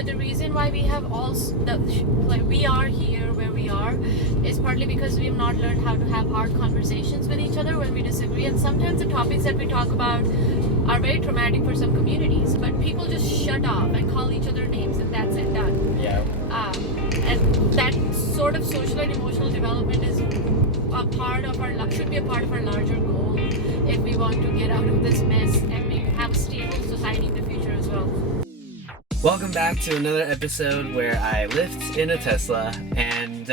But the reason why we have we are here where we are is partly because we have not learned how to have hard conversations with each other when we disagree. And sometimes the topics that we talk about are very traumatic for some communities, but people just shut off and call each other names, and that's it, done. Yeah. And that sort of social and emotional development is should be a part of our larger goal if we want to get out of this mess and have a stable society in the future as well. Welcome back to another episode where I lift in a Tesla, and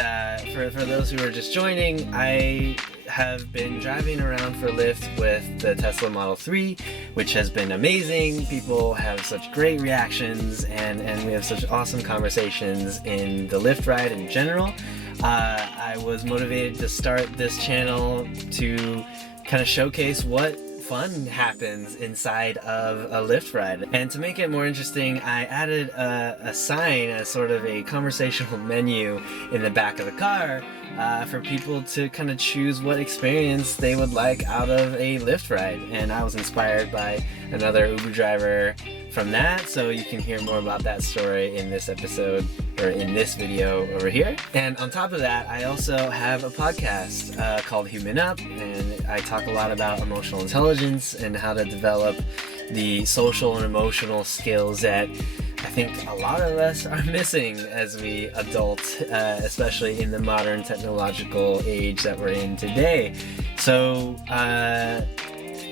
for those who are just joining, I have been driving around for Lyft with the Tesla Model 3, which has been amazing. People have such great reactions, and we have such awesome conversations in the Lyft ride in general. I was motivated to start this channel to kind of showcase what fun happens inside of a Lyft ride. And to make it more interesting, I added a sign as sort of a conversational menu in the back of the car for people to kind of choose what experience they would like out of a Lyft ride. And I was inspired by another Uber driver from that, so you can hear more about that story in this episode, or in this video over here. And on top of that, I also have a podcast called Human Up, and I talk a lot about emotional intelligence and how to develop the social and emotional skills that I think a lot of us are missing as we adult, especially in the modern technological age that we're in today. So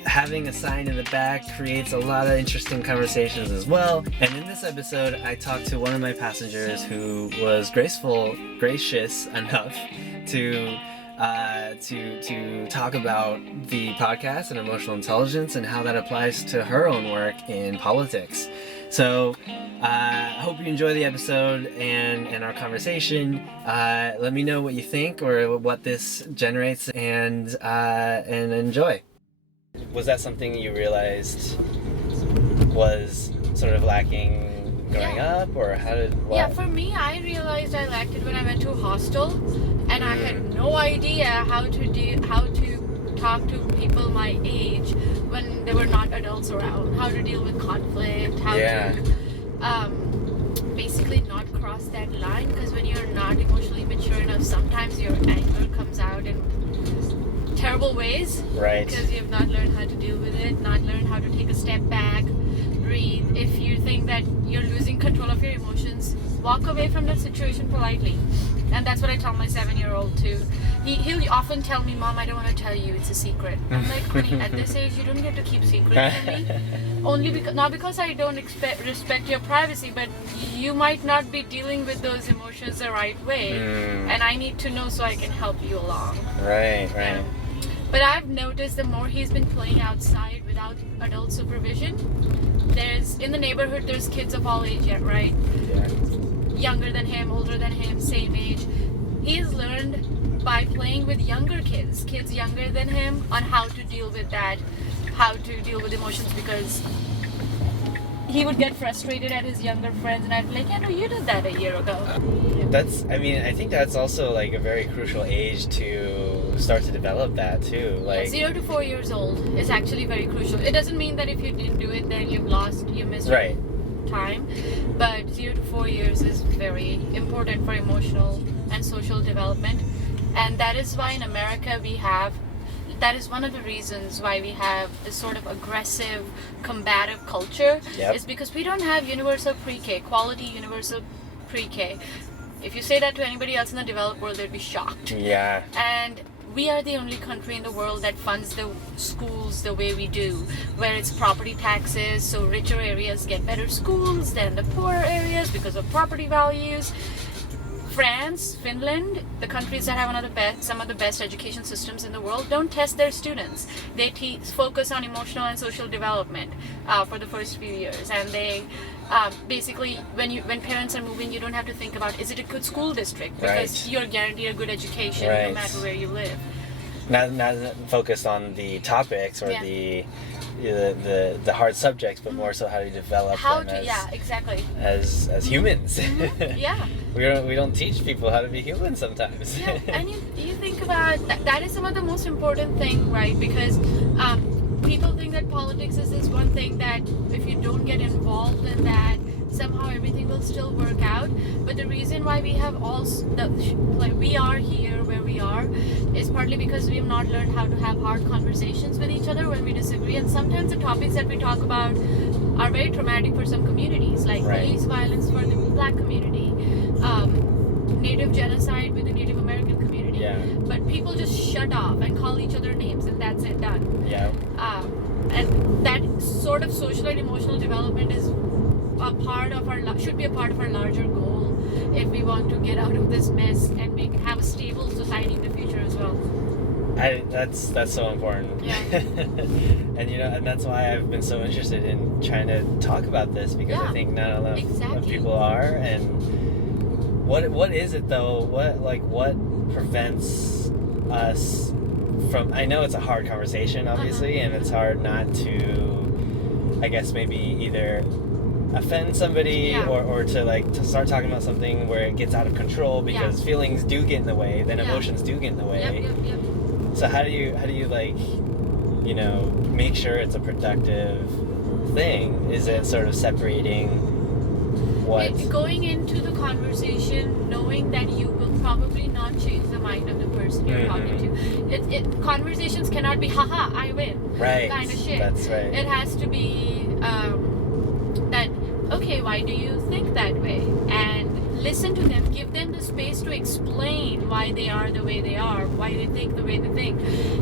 having a sign in the back creates a lot of interesting conversations as well. And in this episode, I talked to one of my passengers who was gracious enough to talk about the podcast and emotional intelligence and how that applies to her own work in politics. So I hope you enjoy the episode and our conversation. Let me know what you think or what this generates, and enjoy. Was that something you realized was sort of lacking growing up, or how did what? Yeah, for me, I realized I lacked it when I went to a hostel, and I had no idea how to talk to people my age when there were not adults around, how to deal with conflict, how to basically not cross that line, because when you're not emotionally mature enough, sometimes your anger comes out in terrible ways, right? Because you have not learned how to deal with it, not learned how to take a step back, breathe. If you think that you're losing control of your emotions, walk away from that situation politely. And that's what I tell my 7-year-old too. He'll often tell me, "Mom, I don't want to tell you, it's a secret." I'm like, "Honey, at this age you don't get to keep secrets from me." Not because I don't respect your privacy, but you might not be dealing with those emotions the right way, and I need to know so I can help you along. Right. But I've noticed the more he's been playing outside without adult supervision, in the neighborhood there's kids of all ages, right? Yeah. Younger than him, older than him, same age. He's learned by playing with younger kids younger than him, on how to deal with that, how to deal with emotions, because he would get frustrated at his younger friends, and I'd be like, "Yeah, no, you did that a year ago." I think that's also like a very crucial age to start to develop that too. Like 0 to 4 years old is actually very crucial. It doesn't mean that if you didn't do it, then you missed right. time. But 0 to 4 years is very important for emotional and social development. And that is why in America that is one of the reasons why we have this sort of aggressive, combative culture. Yep. Is because we don't have universal pre-K, quality universal pre-K. If you say that to anybody else in the developed world, they'd be shocked. Yeah. And we are the only country in the world that funds the schools the way we do, where it's property taxes, so richer areas get better schools than the poorer areas because of property values. France, Finland, the countries that have some of the best education systems in the world, don't test their students. They focus on emotional and social development for the first few years, and they basically, when parents are moving, you don't have to think about, is it a good school district, because you're guaranteed a good education no matter where you live. Not focused on the topics or the hard subjects, but more so how to develop as humans. Yeah. We don't teach people how to be human sometimes. Yeah, and you think about that is some of the most important thing, right? Because people think that politics is this one thing that if you don't get involved in that, somehow everything will still work out. But the reason why we have we are here where we are is partly because we have not learned how to have hard conversations with each other when we disagree. And sometimes the topics that we talk about are very traumatic for some communities, like police violence for the Black community, Native genocide with the Native American community. Yeah. But people just shut off and call each other names, and that's it, done. Yeah. And that sort of social and emotional development is should be a part of our larger goal if we want to get out of this mess and have a stable society in the future as well. That's so important. Yeah. And that's why I've been so interested in trying to talk about this, because I think not a lot of people are. And what is it though? What prevents us from? I know it's a hard conversation, obviously, and it's hard not to, I guess, maybe either offend somebody or to start talking about something where it gets out of control, because feelings do get in the way, then emotions do get in the way. Yep. So how do you make sure it's a productive thing? Is it sort of separating what? Going into the conversation knowing that you will probably not change the mind of the person you're talking to. Conversations cannot be haha I win kind of shit. That's right. It has to be that, okay, why do you think that way? And listen to them, give them the space to explain why they are the way they are, why they think the way they think.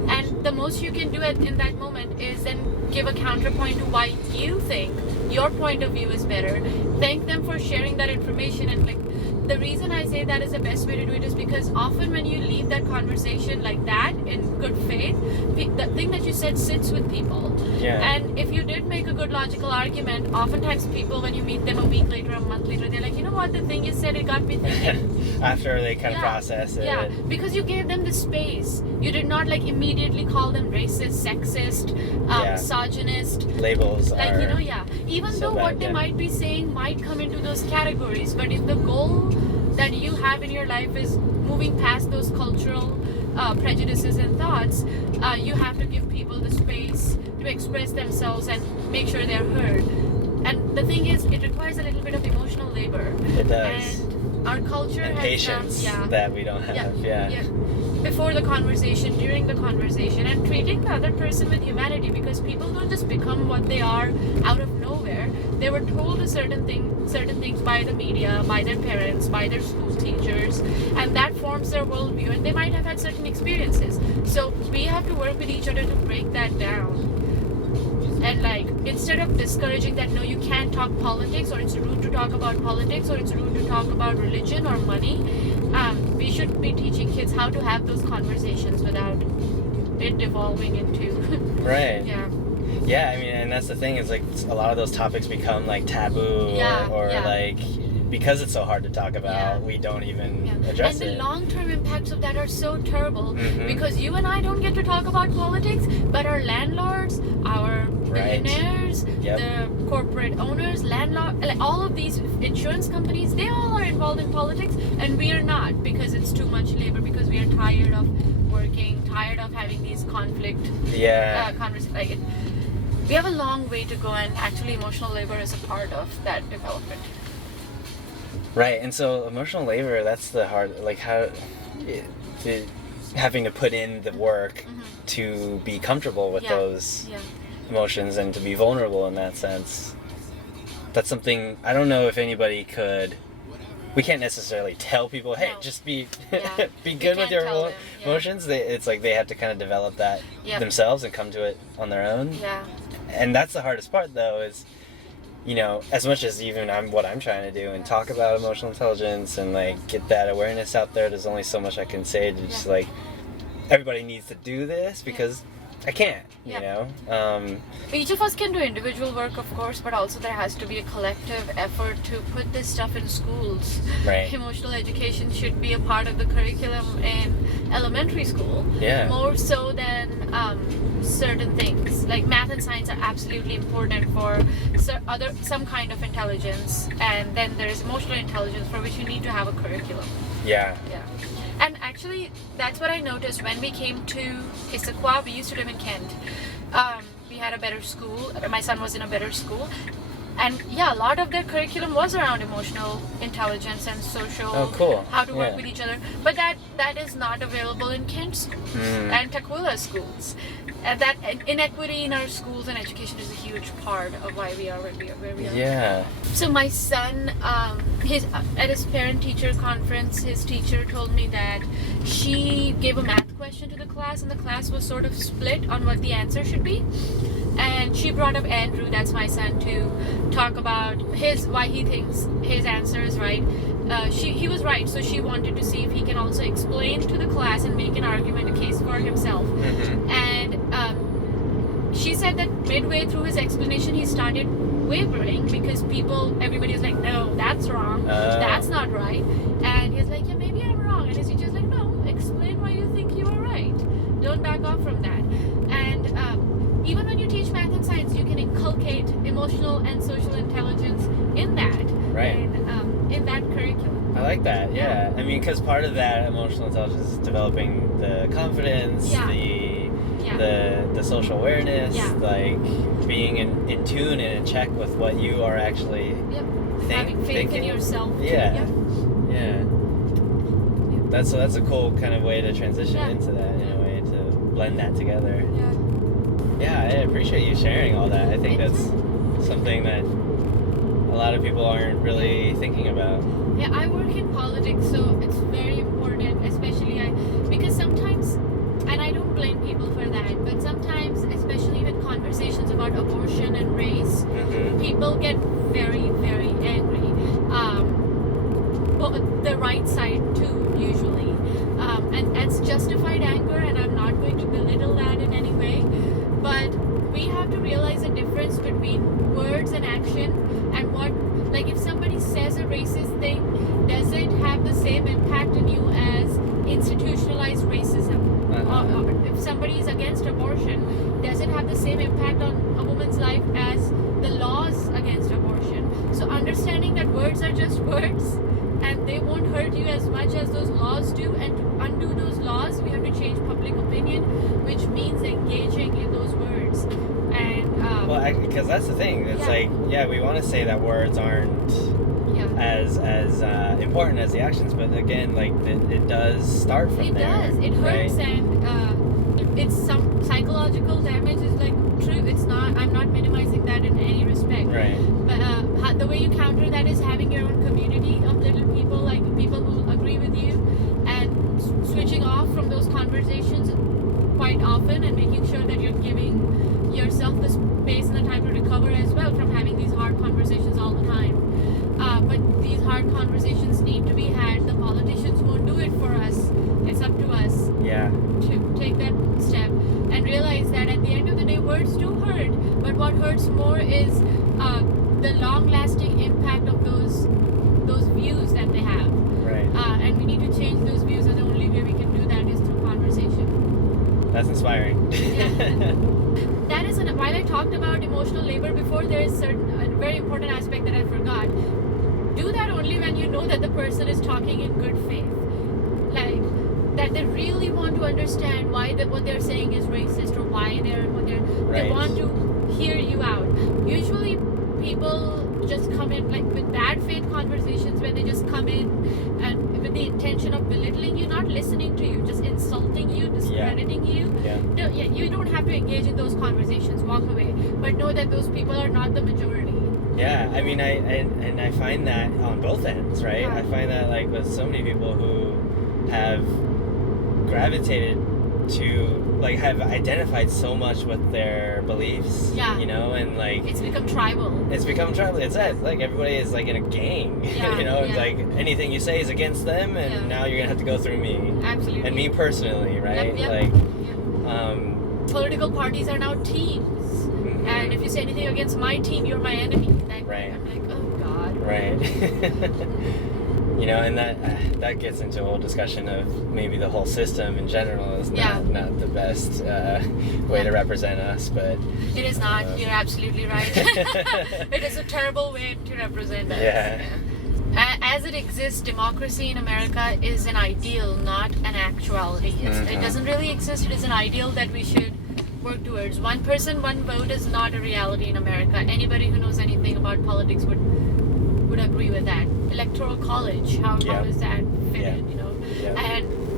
And the most you can do in that moment is then give a counterpoint to why you think your point of view is better. Thank them for sharing that information. And the reason I say that is the best way to do it is because often when you leave that conversation like that in good faith, the thing that you said sits with people. Yeah. And if you did make a good logical argument, oftentimes people, when you meet them a week later, a month later, they're like, you know what, the thing you said, it got me thinking. After they kind of process it. Yeah, because you gave them the space. You did not immediately call them racist, sexist, misogynist. Labels are Even though what they might be saying might come into those categories, but if the goal that you have in your life is moving past those cultural prejudices and thoughts, you have to give people the space to express themselves and make sure they're heard. And the thing is, it requires a little bit of emotional labor. It does. And our culture and has patience that we don't have. Yeah. Before the conversation, during the conversation, and treating the other person with humanity, because people don't just become what they are out of nowhere. They were told certain things by the media, by their parents, by their school teachers, and that forms their worldview, and they might have had certain experiences. So we have to work with each other to break that down. And instead of discouraging that, no, you can't talk politics, or it's rude to talk about politics, or it's rude to talk about religion or money, we should be teaching kids how to have those conversations without it devolving into right. Yeah, I mean, and that's the thing, is a lot of those topics become taboo or because it's so hard to talk about, we don't even address it. And the long-term impacts of that are so terrible, because you and I don't get to talk about politics, but our landlords, our billionaires, the corporate owners, all of these insurance companies, they all are involved in politics, and we are not, because it's too much labor, because we are tired of working, tired of having these conflict conversations. We have a long way to go, and actually emotional labor is a part of that development. Right, and so emotional labor, that's the hard, having to put in the work to be comfortable with those emotions and to be vulnerable in that sense. That's something, I don't know if anybody could, we can't necessarily tell people, hey, just be be good with your emotions. It's they have to kind of develop that themselves and come to it on their own. Yeah. And that's the hardest part, though, is, as much as even what I'm trying to do and talk about emotional intelligence and get that awareness out there, there's only so much I can say to just everybody needs to do this, because I can't, you know. Each of us can do individual work, of course, but also there has to be a collective effort to put this stuff in schools. Right. Emotional education should be a part of the curriculum in elementary school. Yeah. More so than certain things. Math and science are absolutely important for some kind of intelligence, and then there is emotional intelligence, for which you need to have a curriculum. Yeah. And actually, that's what I noticed when we came to Issaquah. We used to live in Kent. We had a better school. My son was in a better school. And yeah, a lot of their curriculum was around emotional intelligence and social, cool. how to work Yeah. with each other. But that is not available in Kent schools and Takwila schools. And that inequity in our schools and education is a huge part of why we are where we are. Yeah. So my son, at his parent-teacher conference, his teacher told me that she gave a math question to the class, and the class was sort of split on what the answer should be. And she brought up Andrew, that's my son, to talk about why he thinks his answer is right. He was right, so she wanted to see if he can also explain to the class and make an argument, a case for himself. And she said that midway through his explanation, he started wavering because everybody is like, no, that's wrong, that's not right. And he's like, yeah, maybe I'm wrong. And his teacher's like, no, explain why you think you are right. Don't back off from that. And even when you teach math and science, you can inculcate emotional and social intelligence in that. Right. In that curriculum. I like that, yeah. I mean, because part of that emotional intelligence is developing the confidence, the social awareness, like being in tune and in check with what you are actually having faith thinking. in yourself. Yeah. That's a cool kind of way to transition into that, in a way to blend that together. Yeah, I appreciate you sharing all that. I think that's something that a lot of people aren't really thinking about. Yeah, I work in politics, so it's very important, especially because sometimes, and I don't blame people for that, but sometimes, especially with conversations about abortion and race, people get very, very angry. But the right side too, usually. And it's justified anger, and I'm not going to belittle that in any way. But we have to realize the difference between words and action, and like if somebody says a racist thing, does it have the same impact on you as institutionalized racism? Or if somebody is against abortion, does it have the same impact on a woman's life as the laws against abortion? So understanding that words are just words, and they won't hurt you as much as those laws do, and to undo those laws, we have to change public opinion, which means engaging in those words. And because that's the thing. It's we want to say that words aren't as important as the actions, but again, like it does start from there. It hurts, right? And it's some psychological damage is like true. It's not. I'm not minimizing that in any respect. Right. But the way you counter that is having your own community of little people, like people who agree with you, and switching off from those conversations quite often, and making sure that you're giving yourself the space and the time to recover as well from having these hard conversations all the time. But these hard conversations need to be had. The politicians won't do it for us. It's up to us to take that step and realize that at the end of the day, words do hurt. But what hurts more is the long-lasting impact of those views that they have. Right. And we need to change those views, and the only way we can do that is through conversation. That's inspiring. That is while I talked about emotional labor before, there is a very important aspect that I forgot. Do that only when you know that the person is talking in good faith, like that they really want to understand why what they're saying is racist, or why they want to hear you out. Usually people just come in like with bad faith conversations where they just come in and with the intention of belittling you, not listening to you, just insulting you, discrediting you. No, you don't have to engage in those conversations, walk away, but know that those people are not the majority. Yeah, I mean, I find that on both ends, right? I find that like with so many people who have gravitated to, like, have identified so much with their beliefs, you know, and like it's become tribal. It's like everybody is like in a gang, you know, it's like anything you say is against them, and now you're gonna have to go through me. Absolutely. And me personally, right? Political parties are now teams, and if you say anything against my team, you're my enemy. Right. I'm like, oh God. Right. You know, and that gets into a whole discussion of maybe the whole system in general is not the best way to represent us, but it is not. You're absolutely right. It is a terrible way to represent us. Yeah. As it exists, democracy in America is an ideal, not an actuality. It doesn't really exist. It is an ideal that we should work towards. One person, one vote is not a reality in America. Anybody who knows anything about politics would agree with that. Electoral college, how is that fitted, you know?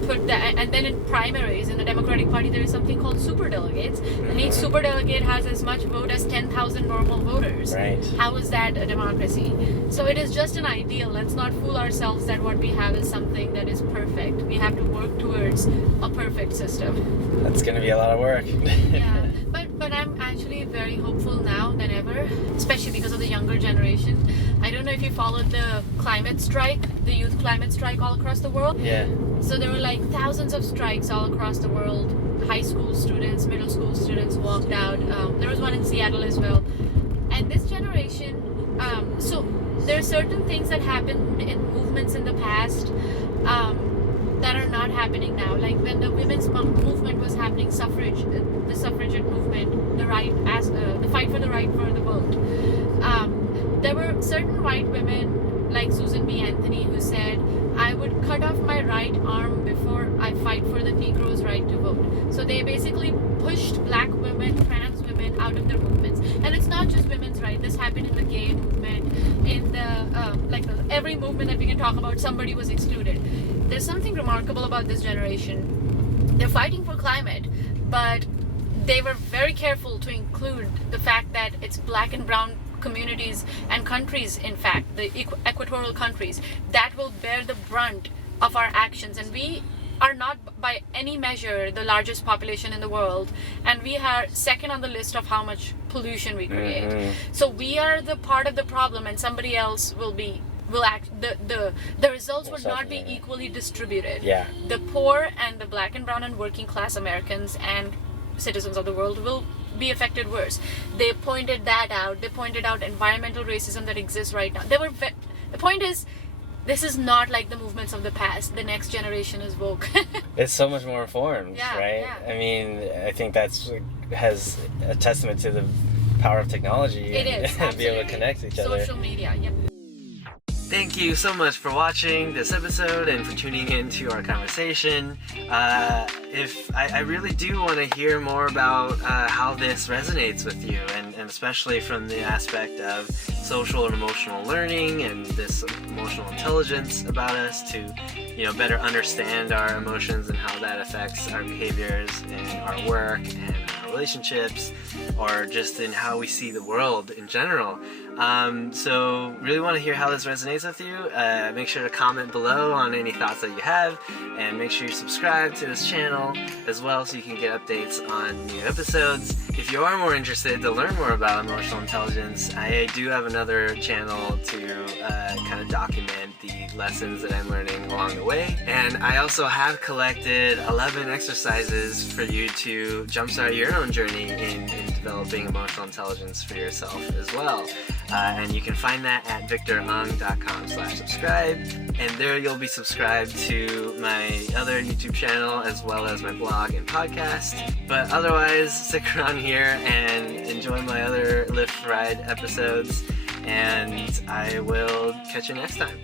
And then in primaries in the Democratic Party there is something called superdelegates, and each superdelegate has as much vote as 10,000 normal voters. Right. How is that a democracy? So it is just an ideal. Let's not fool ourselves that what we have is something that is perfect. We have to work towards a perfect system. That's going to be a lot of work. Yeah, but I'm actually very hopeful now than ever, especially because of the younger generation. I don't know if you followed the climate strike, the youth climate strike all across the world. Yeah. So there were like thousands of strikes all across the world. High school students, middle school students walked out. There was one in Seattle as well. And this generation, so there are certain things that happened in movements in the past that are not happening now. Like when the women's movement was happening, suffrage, the suffragette movement, the fight for the right for the vote. There were certain white women like Susan B. Anthony who said, I would cut off my right arm before I fight for the Negroes' right to vote. So they basically pushed black women, trans women out of their movements. And it's not just women's right. This happened in the gay movement, in every movement that we can talk about, somebody was excluded. There's something remarkable about this generation. They're fighting for climate, but they were very careful to include the fact that it's black and brown communities and countries, in fact, the equatorial countries, that will bear the brunt of our actions. And we are not by any measure the largest population in the world, and we are second on the list of how much pollution we create. So we are the part of the problem, and somebody else will act. The results will not be equally distributed. Yeah. The poor and the black and brown and working class Americans and citizens of the world will be affected worse. They pointed that out. They pointed out environmental racism that exists right now. The point is, this is not like the movements of the past. The next generation is woke. It's so much more informed, right? Yeah. I mean, I think has a testament to the power of technology. It is, and be able to connect each other. Social media, yep. Thank you so much for watching this episode and for tuning into our conversation. I really do want to hear more about how this resonates with you, and especially from the aspect of social and emotional learning and this emotional intelligence about us to, better understand our emotions and how that affects our behaviors and our work and our relationships, or just in how we see the world in general. So really want to hear how this resonates with you. Make sure to comment below on any thoughts that you have, and make sure you subscribe to this channel as well so you can get updates on new episodes. If you are more interested to learn more about emotional intelligence, I do have another channel to kind of document the lessons that I'm learning along the way. And I also have collected 11 exercises for you to jumpstart your own journey in developing emotional intelligence for yourself as well. And you can find that at victorung.com/subscribe, and there you'll be subscribed to my other YouTube channel as well as my blog and podcast. But otherwise, stick around here and enjoy my other Lyft Ride episodes, and I will catch you next time.